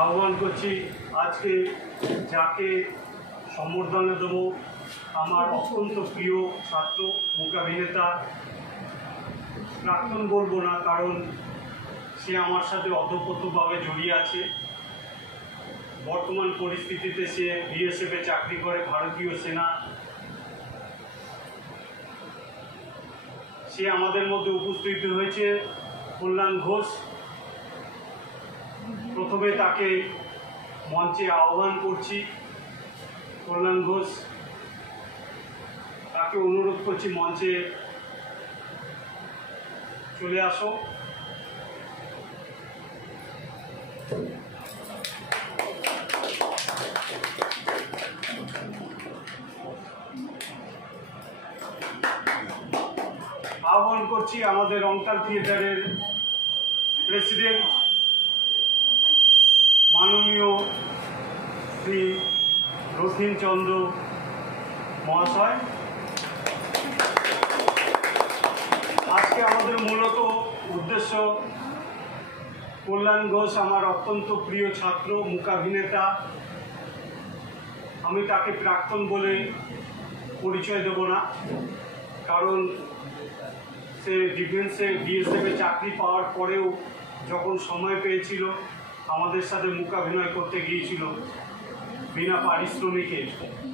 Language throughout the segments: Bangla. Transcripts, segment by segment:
আহ্বান করছি আজকে যাকে সম্বর্ধনা দেব আমার অত্যন্ত প্রিয় ছাত্র মূকাভিনেতা, প্রাক্তন বলবো না কারণ সে আমার সাথে ওতপ্রোতভাবে জড়িয়ে আছে। বর্তমান পরিস্থিতিতে সে বিএসএফে চাকরি করে, ভারতীয় সেনা। সে আমাদের মধ্যে উপস্থিত হয়েছে কল্যাণ ঘোষ। প্রথমে তাকে মঞ্চে আহ্বান করছি। কল্যাণ ঘোষ, তাকে অনুরোধ করছি মঞ্চে চলে আসো। আহ্বান করছি আমাদের রংতাল থিয়েটারের প্রেসিডেন্ট মাননীয় শ্রী রথীন চন্দ্র মহাশয়। আজকে আমাদের মূলত উদ্দেশ্য, কল্যাণ ঘোষ আমার অত্যন্ত প্রিয় ছাত্র, মূকাভিনেতা। আমি তাকে প্রাক্তন বলে পরিচয় দেব না, কারণ সে ডিফেন্সে বিএসএফে চাকরি পাওয়ার পরেও যখন সময় পেয়েছিল আমাদের সাথে মূকাভিনয় করতে গিয়েছিল বিনা পারিশ্রমিকে।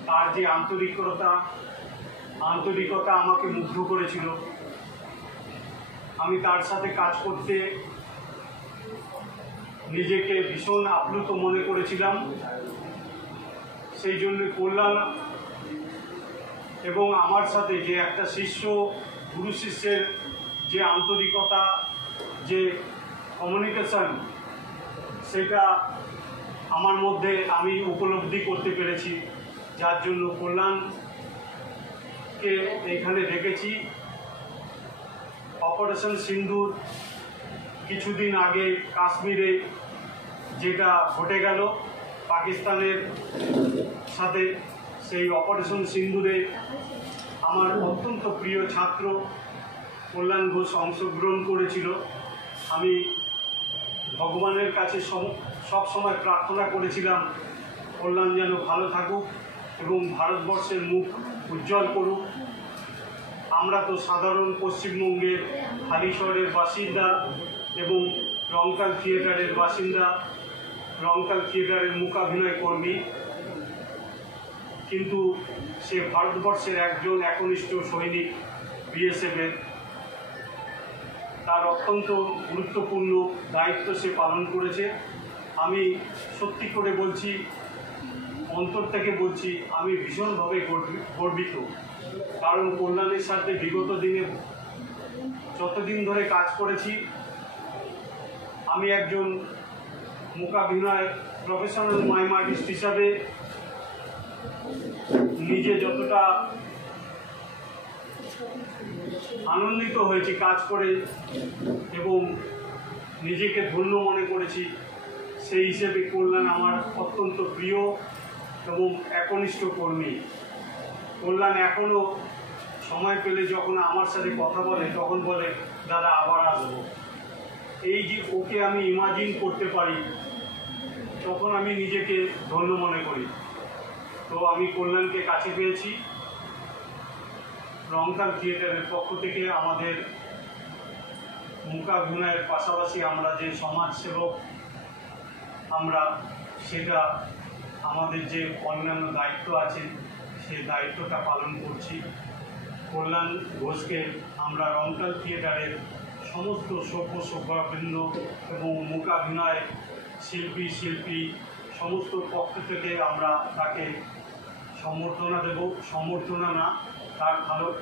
তার যে আন্তরিকতা আমাকে মুগ্ধ করেছিল। আমি তার সাথে কাজ করতে নিজেকে ভীষণ আপ্লুত মনে করেছিলাম। সেই জন্য কল্যাণ এবং আমার সাথে যে একটা গুরু শিষ্যের যে আন্তরিকতা, যে কমিউনিকেশন, সেটা আমার মধ্যে আমি উপলব্ধি করতে পেরেছি। যার জন্য কল্যাণকে এখানে রেখেছি। অপারেশন সিন্দুর কিছুদিন আগে কাশ্মীরে যেটা ঘটে গেল পাকিস্তানের সাথে, সেই অপারেশন সিন্দুরে আমার অত্যন্ত প্রিয় ছাত্র কল্যাণ ঘোষ অংশগ্রহণ করেছিল। আমি ভগবানের কাছে সব সময় প্রার্থনা করেছিলাম কল্যাণ যেন ভালো থাকুক এবং ভারতবর্ষের মুখ উজ্জ্বল করুক। আমরা তো সাধারণ পশ্চিমবঙ্গের হালিশহরের বাসিন্দা এবং রংতাল থিয়েটারের বাসিন্দা, রংতাল থিয়েটারের মূকাভিনয় কর্মী, কিন্তু সে ভারতবর্ষের একজন একনিষ্ঠ সৈনিক বিএসএফের। তার অত্যন্ত গুরুত্বপূর্ণ দায়িত্ব সে পালন করেছে। আমি সত্যি করে বলছি, অন্তর থেকে বলছি, আমি ভীষণভাবে গর্বিত। কারণ কল্যাণের সাথে বিগত দিনে যতদিন ধরে কাজ করেছি, আমি একজন মূকাভিনয় প্রফেশনাল মাইম আর্টিস্ট হিসাবে নিজে যতটা আনন্দিত হয়েছি কাজ করে এবং নিজেকে ধন্য মনে করেছি, সেই হিসেবে কল্যাণ আমার অত্যন্ত প্রিয় এবং একনিষ্ঠ কর্মী। কল্যাণ এখনও সময় পেলে যখন আমার সাথে কথা বলে তখন বলে, দাদা আবার আসবো। এই যে ওকে আমি ইমাজিন করতে পারি, তখন আমি নিজেকে ধন্য মনে করি। তো আমি কল্যাণকে কাছে পেয়েছি। রংতাল থিয়েটারের পক্ষ থেকে আমাদের মূকাভিনয়ের পাশাপাশি আমরা যে সমাজসেবক, আমরা সেটা আমাদের যে অন্যান্য দায়িত্ব আছে সেই দায়িত্বটা পালন করছি। কল্যাণ ঘোষকে আমরা রংতাল থিয়েটারের সমস্ত সভ্যবৃন্দ এবং মূকাভিনয় শিল্পী সমস্ত পক্ষ থেকে আমরা তাকে সম্বর্ধনা দেব। সম্বর্ধনা না,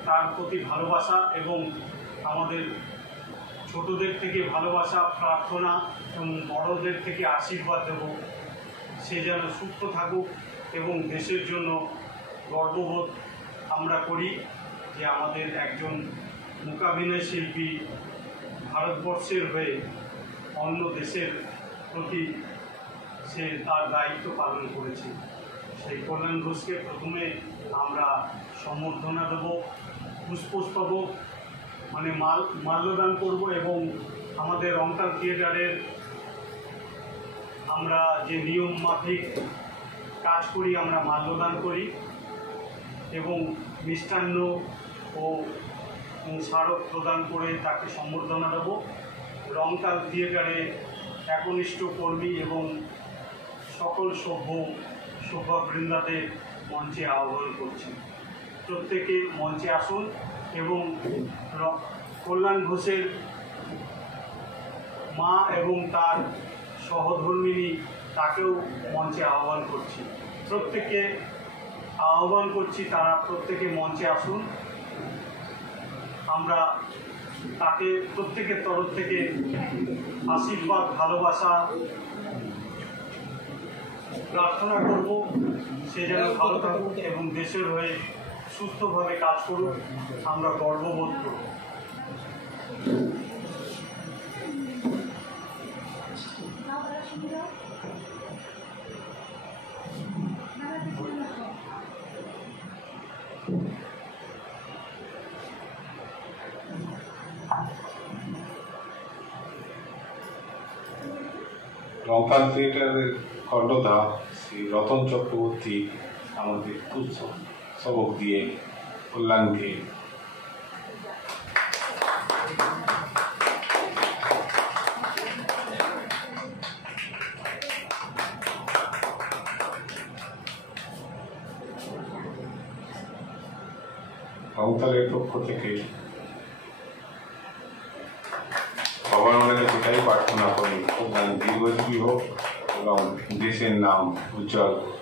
তার প্রতি ভালোবাসা এবং আমাদের ছোটদের থেকে ভালোবাসা, প্রার্থনা এবং বড়দের থেকে আশীর্বাদ দেব। সে যেন সুস্থ থাকুক এবং দেশের জন্য গর্ববোধ আমরা করি যে আমাদের একজন মূকাভিনয় শিল্পী ভারতবর্ষের হয়ে অন্য দেশের প্রতি সে তার দায়িত্ব পালন করেছে। সেই কল্যাণ ঘোষকে প্রথমে আমরা সম্বর্ধনা দেব, পুষ্পস্তবক মানে মাল্যদান করব এবং আমাদের রংতাল থিয়েটারের আমরা যে নিয়ম মাফিক কাজ করি, আমরা মাল্যদান করি এবং মিষ্টান্ন ও স্মারক প্রদান করে তাকে সম্বর্ধনা দেব। রংতাল থিয়েটারে একনিষ্ঠ কর্মী এবং সকল সভ্যবৃন্দাদের মঞ্চে আহ্বান করছি। প্রত্যেকে মঞ্চে আসুন এবং কল্যাণ ঘোষের মা এবং তার সহধর্মিণী তাকেও মঞ্চে আহ্বান করছি। প্রত্যেকে আহ্বান করছি, তারা প্রত্যেকে মঞ্চে আসুন। আমরা তাকে প্রত্যেকের তরফ থেকে আশীর্বাদ, ভালোবাসা প্রার্থনা করব। সে যেন ভালো থাকুক এবং দেশের হয়ে সুস্থভাবে কাজ করুক, আমরা গর্ববোধ করব। রংতাল থিয়েটারের কর্ণধার শ্রী রতন চক্রবর্তী আমাদের পুষ্প সবক দিয়ে কল্যাণকে রংতালের পক্ষ থেকে ভগবানের কাছে এটাই প্রার্থনা করি, কল্যাণ দীর্ঘজীবী হোক এবং দেশের নাম উজ্জ্বল হোক।